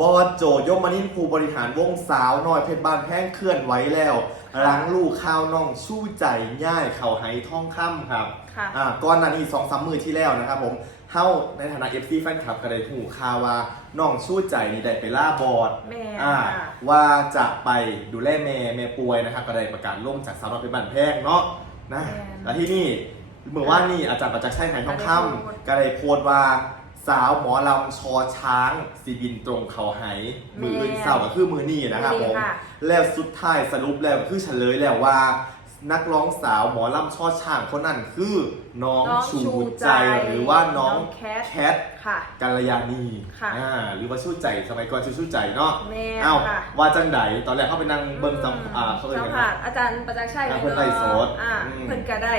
บอสโจยมนินทร์ผู้บริหารวงสาวน้อยเพชรบ้านแห้งเคลื่อนไหวแล้วหลังลูกข้าวน้องชู้ใจง่ายเข่าไหทองค่ำครับค่ะ อ่าก่อนหน้านี้สองสามมือที่แล้วนะครับผมเฮาในฐานะ FC แฟนคลับก็ได้หูข่าวว่าน้องชู้ใจนี่ได้ไปล่าบอสแม่อ่าค่ะ ว่าจะไปดูแลแม่แม่ป่วยนะครับก็ได้ประกาศล่มจากสาวน้อยเพชรบ้านแพงเนาะนะแม่ แล้วที่นี่เมื่อว่านนี่อาจารย์ประจักษ์ชัยไหทองค่ำก็ได้โพสต์ว่า สาวหมอลำชอช้างสีบินตรงเขาไหมืออื่นเศร้าก็คือมือนี่นะครับผม ค่ะ แล้วสุดท้ายสรุปแล้วคือเฉลยแล้วว่า นักร้องสาวหมอลำช่อช่างคนนั้นคือน้องน้องชูชูใจใจหรือว่าน้องน้องแคทแคท ค่ะ กัลยาณีค่ะ อ่าหรือว่าชูใจสมัยก่อนชื่อชูใจเนาะแม่เอ้าค่ะว่าจังไดตอนแรกเขาไปนั่งเบิ้งสัมอ่าเขาเอ่ยสัมกันผัสอาจารย์ประจักษ์ชัยอ่าเพิ่นไล่สดอ่าอืมเพิ่นก็ได้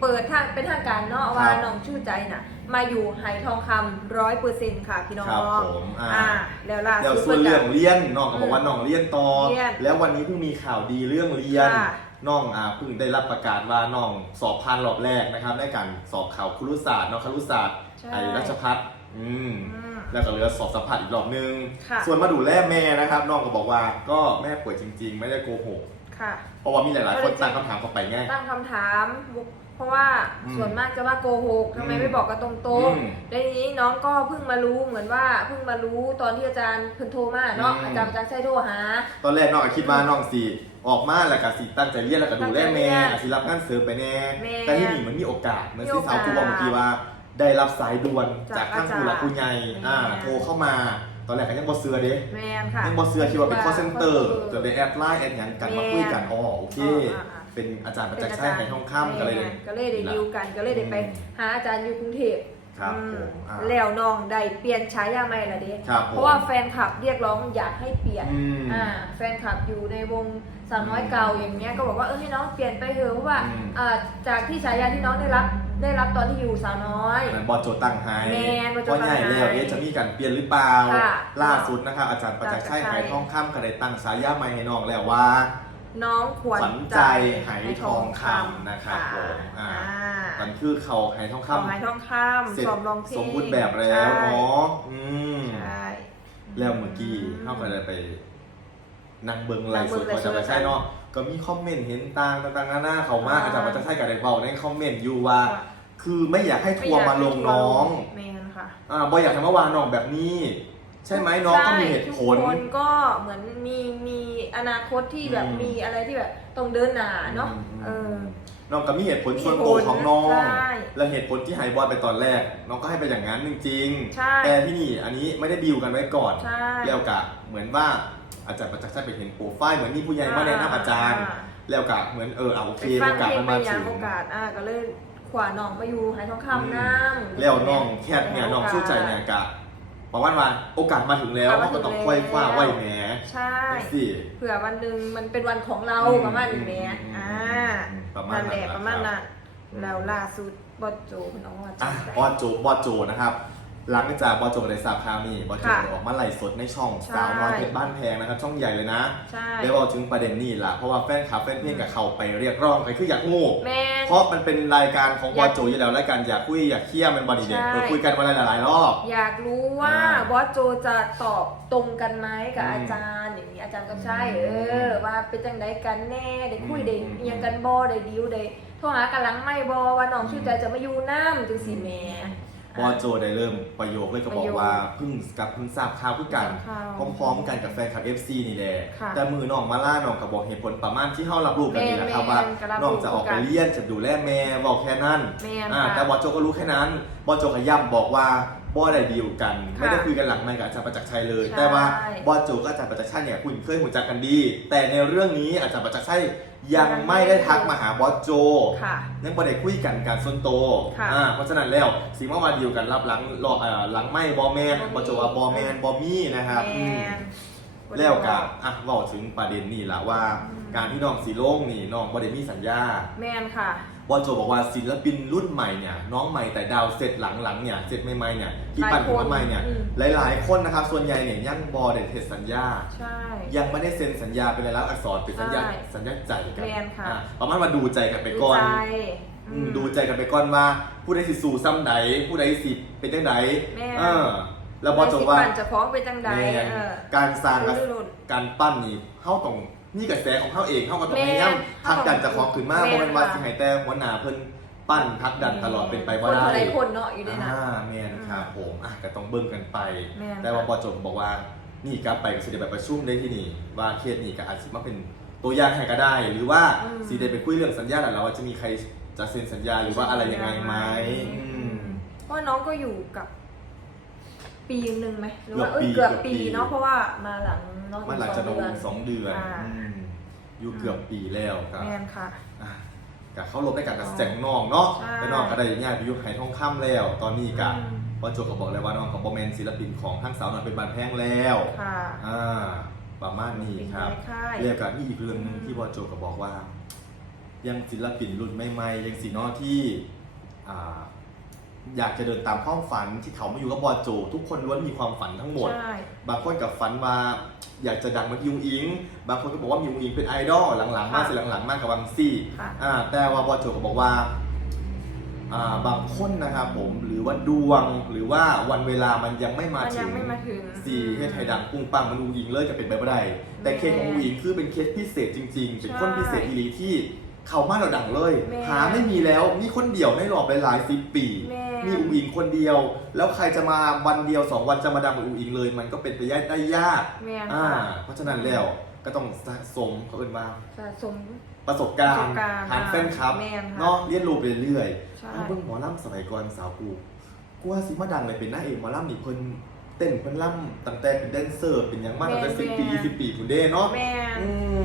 เปิดทางเป็นทางการเนาะว่าครับ น้องชื่อใจน่ะ มาอยู่ไหทองคำร้อยเปอร์เซ็นต์ค่ะพี่น้องครับผมอ่าอ่าแล้วล่ะแล้วส่วนเรื่องเรียนน้องก็บอกว่าอืมน้องเรียนต่อเรียนแล้ววันนี้เพิ่งมีข่าวดีเรื่องเรียนค่ะน้องอ่าเพิ่งได้รับประกาศว่าน้องสอบผ่านรอบแรกนะครับในการสอบข่าวครุศาสตร์เนาะครุศาสตร์ใช่ไอ้รัชพัฒน์อืมอืมแล้วก็เหลือสอบสัมผัสอีกรอบนึง ค่ะ ส่วนมาดูแลแม่นะครับน้องก็บอกว่าก็แม่ป่วยจริง ๆ ไม่ได้โกหก ค่ะ เพราะว่ามีหลายๆคนตั้งคำถามเข้าไปไง ตั้งคำถาม เพราะว่าอืมส่วนมากจะว่าโกหกทำไมอืมไม่บอกกันตรงอืมๆแล้วทีนี้น้องก็เพิ่งมารู้เหมือนว่าเพิ่งมารู้ตอนที่อาจารย์เพิ่นโทรมาเนาะอืม อาจารย์ประจักษ์ชัยโทรหา ตอนแรกน้องก็คิดว่าน้องสิออกมาแล้วก็สิตั้งใจเรียนแล้วก็ดูแลแม่ตั้งใจเรียนอาจสิรับงานเสริมไปแน่แม่แต่ที่นี่มันมีโอกาสเหมือนมีที่โอกาสสาวครูบอกเมื่อกี้ว่า ได้รับสายด่วนจาจากกทางผู้หลักผู้ใหญ่อาจารย์อ่าแม่ โทรเข้ามา ตอนแรกก็ยังบ่เสือเด้แมนค่ะ ยังบ่เสือคิดว่าเป็น call center ว่าจะไปแอดไลน์แอดหยังกันมาคุยกันอ๋อโอเค อ่าอ่า เป็นอาจารย์ประจักษ์ชัยไหทองคำก็เลยแม่ก็เลยได้ดิวกันก็เลยได้ไปหาอาจารย์อยู่กรุงเทพครับอืผมมอ่าแล้วน้องได้เปลี่ยนฉายาใหม่ละเด้ครับผมเพราะว่าแฟนคลับเรียกร้องอยากให้เปลี่ยนอืมอ่าแฟนคลับอยู่ในวงสาวน้อยเก่าอย่างเงี้ยก็บอกว่าเออให้น้องเปลี่ยนไปเถอะเพราะว่าอืมอ่าจากที่ฉายาที่น้องได้รับได้รับตอนที่อยู่สาวน้อยอันนั้นบอลโจตั้งให้แมนบอลโจว่าใหญ่ตั้งให้แล้วเอ๊ะจะมีการเปลี่ยนหรือเปล่าค่ะล่าสุดนะครับอาจารย์ประจักษ์ชัยประจักษ์ชัไหยทองคำก็ได้ตั้งฉายาใหม่ให้น้องแล้วว่า น้องขวัญขวัญใจไหทองคำนะครับผมอ่ามันคือเขาไหทองเขาไหคำทองคเสร็จำสอมรองเพลงสมบูรณ์แบบแล้วเนาะอืมใช่แล้วเมื่อกี้เข้าไปเลยไปนั่งเบิงไลฟ์สดนั่ของงอาจารย์เบิ่ประงจักษ์ชัยเนาะก็มีคอมเมนต์เห็นต่างต่างๆนานาเขามาอาจารย์ประจักษ์ชัยก็ได้บอกในคอมเมนต์อยู่ว่า คือไม่อยากให้ทัวร์มาลงน้องแมนค่ะอ่าบอยอยากทำเมื่อวานน้องแบบนี้ ใช่ไหมน้องก็มีเหตุผลทุกคนก็เหมือนมีมีอนาคตที่แบบอืม มีอะไรที่แบบต้องเดินหน้าเนาะอืมเออ น้องก็มีเหตุผลมีส่วนตัวของน้อง ใช่และเหตุผลที่ไฮบอยไปตอนแรก น้องก็ให้ไปอย่างนั้นจริงใช่ ๆแต่ที่นี่อันนี้ไม่ได้ดีลกันไว้ก่อน ใช่แล้วกะเหมือนว่าอาจารย์ประจักษ์ชัยไปเห็นโปรไฟล์เหมือนมีผู้ใหญ่มาแนะนำอาจารย์ แล้วกะเหมือนเออเอาโอเคไปฟัโองกาสเพลมังนไปมายัถึงงโอกาสอะก็เลยขวาน้องมาอยู่หายทองคำน้ำแล้วน้องแคทเนี่ยน้องสู้ใจเนี่ยกะ บอกว่าว่าโอกาสมาถึงแล้วมาถึก็งต้องค่อยคว้าแล้วไว้แหมใช่สิเผื่อวันหนึ่งมันเป็นวันของเราประมาณนี้แหละอ่าประมาณนั่นแหละนั้นประมาณคนั้บนแล้วล่าสุดบอสโจน้องว่าอะจังบอสโจบอสโจนะครับ หลังจากบอสโจได้ทราบข่าวนี้บอสโจค่ะได้ออกมาไลฟ์สดในช่องใช่สาวน้อยเพชรบ้านแพงนะครับช่องใหญ่เลยนะใช่ได้บอกถึงประเด็นนี้ล่ะเพราะว่าแฟนคลับแฟนเพลงกับเขาไปเรียกร้องไปคืออยากงูแม่น เพราะมันเป็นรายการของบอสโจอยู่แล้วรายการอยากคุยอยากเคี่ยมันบอดี้เด็กใช่เราคุยกันมาหลายๆรอบ อยากรู้ว่าอ่าบอสโจจะตอบตรงกันไหมกับอืมอาจารย์อย่างนี้อาจารย์ก็ใช่อืเอมอว่าเป็นจังไดกันแน่ได้คุยได้อืมเอียงกันบอได้ดิวได้โทรหากันหลังไม่บอว่าน้องชื่อใจจะมาอยู่น้ำจังสีแหม่ บอสโจได้เริ่มประโยคเลยก็บอกว่าเพิ่งกับเพิ่งทราบข่าวเพื่อกันข่าวพร้อมๆกันกับแฟนคลับ FC นี่แหละค่ะแต่มือน้องมาล่าน้องกับบอกเหตุผลประมาณที่เฮารับรู้กันนี่แหละครับแม่นว่าๆก็รับรู้น้องจะออกไปเรียนจะดูแลแม่บอกแค่นั้นแม่นอ่าค่ะแต่บอสโจก็รู้แค่นั้น บอสโจขย้ำบอกว่า บอได้ดีลกันค่ะไม่ได้คุยกันหลังไมค์กับอาจารย์ประจักษ์ชัยเลย ใช่ แต่ว่าบอสโจกับอาจารย์ประจักษ์ชัยเนี่ยคุณเคยหูจักกันดี แต่ในเรื่องนี้อาจารย์ประจักษ์ชัยยังไม่ได้ทักมาหาบอสโจ ค่ะยังบ่ได้คุยกันการส่วนโตวค่ะ อ่าเพราะฉะนั้นแล้วสิ่งว่ามาดีลกันรับหลังรอเอ่อหลังไม่บอแมนบอสโจว่าบอแมนบอมี่นะครับแมอืมน แล้วกับอะเว่าถึงประเด็นนี่ละว่าอืมการที่น้องสีโล่งนี่น้องบ่ได้มีสัญญา แมนค่ะบอลโจบอกว่าศิลปินรุ่นใหม่เนี่ยน้องใหม่แต่ดาวเสร็จหลังๆเนี่ยเสร็จใหม่ๆเนี่ยที่ปั่นขึ้นมาใหม่เนี่ยอืมหลายๆคนนะครับส่วนใหญ่เนี่ยยังบอได้เทศสัญญาใช่ยังไม่ได้เซ็นสัญญาเป็นลายลักษณ์อักษรเป็นสัญญาใช่สัญญาใจกันแม่นค่ะอ่ประมาณว่าดูใจกันไปก่อนดูใจอือืมมดูใจกันไปก่อนว่าผู้ใดสิสู่ซ้ำใดผู้ใดสิเป็นจังใดแม่นเออ แล้วบอโจว่าในสิปั่นจะฟ้องเป็นจังใดแม่นเออ การสร้างกับรุ่นการปั้นนี่เฮาต้องนี่กระแสของเฮาเองเฮาก็ต้องแม่พยายามผลักดันเจะของขึ้นมาแม่บ่แม่นว่าค่ะ สิให้แต่หัวหน้าเพิ่นปั้นผลักดันตลอดเป็นไปบ่คนได้หลายคนเนาะอยู่ในนั้น อ่าแม่นครับผมอะก็ต้องเบิ่งกันไป แม่น แต่ว่าบอโจบอกว่านี่กลับไปก็สิได้ไปประชุมได้ที่นี่ว่าเคสนี้ก็อาจสิมาเป็นตัวอย่างให้ก็ได้ หรือว่าอืมสิได้ไปคุยเรื่องสัญญาแล้วว่าจะมีใครจะเซ็นสัญญาหรือว่าอะไรยังไงไหมอืม เพราะว่าน้องก็อยู่กับ ปีหนึ่งไหมหรือว่าเกืเอ้อยบปีเกือบเกือบปีปี เนาะเพราะว่ามาหลังน้องมันหลังจากน้องสองสองเดือนอ่า อืมอยู่เกือบปีแล้วครับ แม่นค่ะ อะกับเข้ารบได้กับการแสดงน้องเนาะใช่แต่น้องก็ได้ง่ายไปอยุคไหทองคำแล้ว ตอนนี้กับอืมพ่อโจก็บอกเลยว่าน้องของบอแมนศิลปินของทั้งสาวน้อยเป็นบานแพงแล้วค่ะอ่าประมาณนี้ครับเป็นไงค่ายเรียกกับนี่อีกเรื่องหนึงอืมที่พ่อโจก็บอกว่า ยังศิลปินรุ่นใหม่ๆยังสีนอที่อ่า อยากจะเดินตามความฝันที่เขามาอยู่กับบอโจ ทุกคนล้วนมีความฝันทั้งหมด ใช่ บางคนกับฝันว่าอยากจะดังเหมือนยุงอิง บางคนก็บอกว่ามียุงอิงเป็นไอดอลหลังๆ มาค่ะเสร็จหลังๆ มากกับบางซี่ค่ะ อ่าแต่ว่าบอโจก็บอกว่าอ่าบางคนนะครับผมหรือว่าดวงหรือว่าวันเวลามันยังไม่มามันถึยังง ไม่มาถึงสี่ให้ไทยดังปุ้งปังมันอุงอิงเลยจะเป็นไปไม่ได้ แต่เคสของอุงอิงคือเป็นเคสพิเศษจริงๆ เป็นคนพิเศษอีหลีที่เขามาเราดังเลย แม่ หาไม่มีแล้วมีคนเดียวในรอบหลายๆสิบปี แม่ มีอุงอิงคนเดียว แล้วใครจะมาวันเดียวสองวันจะมาดังเหมือนอุงอิงเลย มันก็เป็นไปได้ยากแม่นอ่าค่ะ เพราะฉะนั้นแล้วก็ต้องสะสมเขาเอินมาสะสม ประสบการประสณ์บการณ์ฐานแฟนคลับแม่นค่ะเนาะเรียนรู้ไปเรื่อยใช่ ๆอ้าวเบิ่งหมอลำสมัยก่อนสาวกูกูว่าสิมาดังเลยเป็นหน้าเอกหมอลำนี่เพิ่นเต้นเพิ่นล่ำตั้งแต่เป็นแดนเซอร์เป็นหยังมากตั้งแต่สิบปียี่สิบปีคุณเด้เนาะ แม่น อืม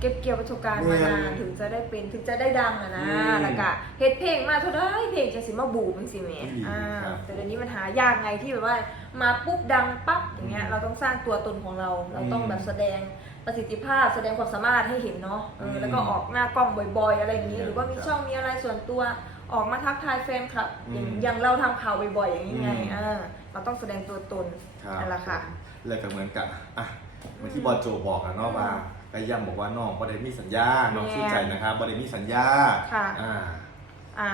เก็บเกี่ยวประสบการณ์แม่มานานถึงจะได้เป็นถึงจะได้ดังอะนะอืมแล้วก็เฮ็ดเพลงมาเท่าได้เพลงจะสิมาบูมจังสิแหม่อืมอ่าครับแต่เดี๋ยวนี้มันหายากไงที่แบบว่ามาปุ๊บดังปั๊บอย่างเงี้ยเราต้องสร้างตัวตนของเรา เราต้องอืมแบบแสดงประสิทธิภาพแสดงความสามารถให้เห็นเนาะเอออมแล้วก็ออกหน้ากล้องบ่อย ๆ อะไรอย่างนี้ครับหรือว่ามีช่องมีอะไรส่วนตัวออกมาทักทายแฟนคลับอย่างอืมอย่างเราทำข่าวบ่อยๆอย่างนี้ไงอืมอ่าเราต้องแสดงตัวตนครับนั่นแหละค่ะเลยก็เหมือนกับอะเหมือนที่บอลโจบอกอะเนาะว่า ก็ย้ำบอกว่าน้องบ่ได้มีสัญญา น้องแม่ชื่อใจนะครับบ่ได้มีสัญญาค่ะ อ่า อ่า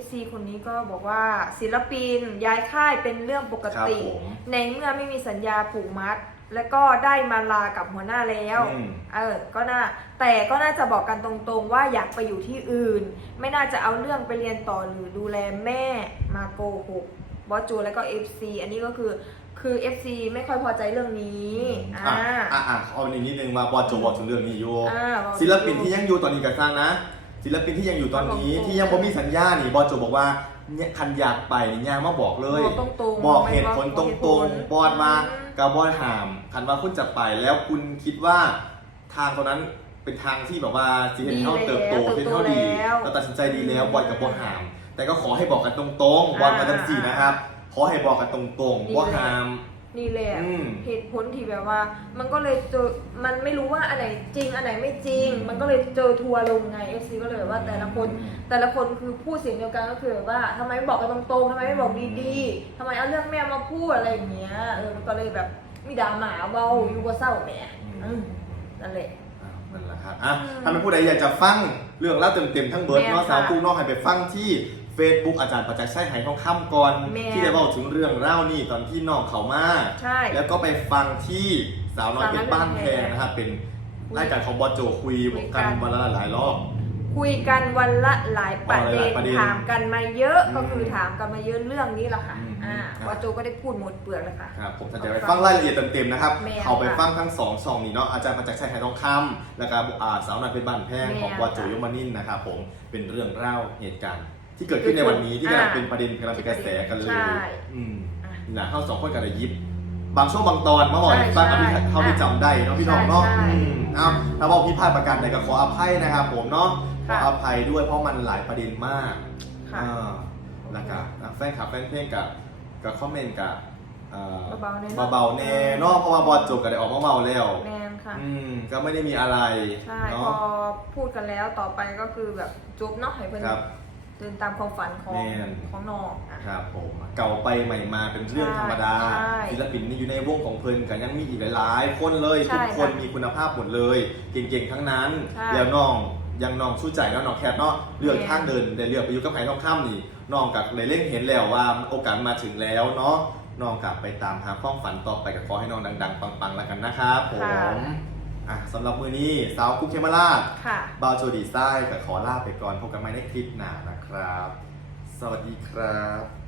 FC คนนี้ก็บอกว่าศิลปินย้ายค่ายเป็นเรื่องปกติ ครับผมในเมื่อไม่มีสัญญาผูกมัด แล้วก็ได้มาลากับหัวหน้าแล้วอืม เออก็น่าแต่ก็น่าจะบอกกันตรงๆว่าอยากไปอยู่ที่อื่น ไม่น่าจะเอาเรื่องไปเรียนต่อหรือดูแลแม่มาโกหก บอสจูแล้วก็ FC อันนี้ก็คือคือ FC ไม่ค่อยพอใจเรื่องนี้อะอ่าอะอะเอาอีกนิดนึงมาบอลโจบอกถึงเรื่องนี้อยู่อ่าบอก ศิลปินที่ยังอยู่ตอนนี้กับสร้างนะ ศิลปินที่ยังอยู่ตอนนี้บอกตรงๆที่ยังบ่มีสัญญานี่บอลโจบอกว่าเนี่ยคันอยากไปนี่ย่างมาบอกเลย บอกตรงๆบอกไม่เหตุผลบอกตเหตุผรงลๆบอลมาอืมกับบอลหามคันว่าคุณจะไปแล้วคุณคิดว่าทางตรงนั้นเป็นทางที่แบบว่าสิเห็นเท่าเติบโตดีแล้วเห็นเท่าดีเติบโตแล้วเราตัดสินใจดีแล้วบอลกับบอลหาม แต่ก็ขอให้บอกกันตรงๆบอลมาจังสี่นะครับ ขอให้บอกกันตรงๆบอลหาม นี่แหละอืม เหตุผลที่แบบว่า มันก็เลยเจอมันไม่รู้ว่าอันไหนจริงอันไหนไม่จริง มันก็เลยเจอทัวร์ลงไง FC ก็เลยแบบว่าแต่ละคน แต่ละคนคือพูดเสียงเดียวกันก็คือแบบว่าทำไมไม่บอกกันตรงๆทำไมไม่บอกดีๆทำไมเอาเรื่องแม่มาพูดอะไรอย่างเงี้ยเออมันก็เลยแบบมีดราม่าเบาอยู่ก็เศร้าแหม่อืมอืมนั่นแหละอ้าวนั่นแหละครับอะอืมถ้าเป็นผู้ใดอยากจะฟังเรื่องเล่าเต็มๆทั้งเบิร์ดแม่นเนาะสาวค่ะกุ้งเนอกให้ไปฟังที่ Facebook อาจารย์ประจักษ์ชัยไหทองคำก่อน แม่นที่ได้บอกถึงเรื่องเล่านี่ตอนที่น้องเขามาใช่แล้วก็ไปฟังที่สาวน้อยสาวน้เป็อยนบ้านเป็นแพแพงงนะครับเป็นรายการของบอสโจคุยคุยกักัน นวันละหลายรอบ คุยกันวันละหลายประเด็อ๋อหลายๆประเด็นถามกันมาเยอะอืมก็คือถามกันมาเยอะเรื่องนี้แหละค่ะอืมอ่าครับ วาโจก็ได้พูดหมดเปลือกเลยค่ะ ครับผมถ้าจะไปฟังรายละเอียดเต็มๆนะครับ แม่นเอาไปค่ะฟังทั้งสองช่องนี้เนาะอาจารย์ประจักษ์ชัยไหทองคำแล้วก็อ่าสาวน้อยเป็นบ้านแพงของแม่น บอสโจค่ะยมนินทร์นะครับผมเป็นเรื่องเล่าเหตุการณ์ ที่เกิดขึ้นในวันนี้ที่กำลังอ่าเป็นประเด็นกำลังเป็นกระแสกันเลยใช่อืมอะนี่แหละเขาสองคนกันเลยยิบ บางช่วงบางตอนมาบอกใช่บ้างอันนี้ใช่เขาที่จำได้เนาะพี่น้องเนาะใช่ใช่อืมเอาถ้าบอกพี่พลาดประการใดก็ขออภัยนะครับผมเนาะขอค่ะอภัยด้วยเพราะมันหลายประเด็นมากค่ะอ่าแล้วก็อะแฟนคลับแฟนเพลงกับกับคอมเมนต์กับเอ่อเบาๆแน่เนาะเบาๆแน่เนาะเพราะว่าบอลจบกันได้ออกมาเมาแล้ว แมนค่ะ อืมก็ไม่ได้มีอะไรใช่เนาะพอพูดกันแล้วต่อไปก็คือแบบจบเนาะให้เพื่อนครับ เดินตามความฝันของของน้องครับผมเก่าไปใหม่มาเป็นเรื่องธรรมดาศิลปินนี่อยู่ในวงของเพลินกันยังมีอีกหลายๆ คนเลยทุกคนมีคุณภาพหมดเลยเก่งๆทั้งนั้นแล้วน้องยังน้องสู้ใจแล้วน้องแคทเนาะเลือกข้างเดินได้เลือกไปอยู่กับไผ่ทองข้ามนี่น้องกับในเล่นเห็นแล้วว่าโอกาสมาถึงแล้วเนาะน้องกลับไปตามหาความฝันต่อไปกับขอให้น้องดังๆปังๆแล้วกันนะครับผมอะสำหรับมือนี้สาวคุกเคมาราช ค่ะ บาวโจดีไซ้กับขอลาไปก่อนพบกันใหม่ในคลิปหน้านะ ครับ สวัสดีครับ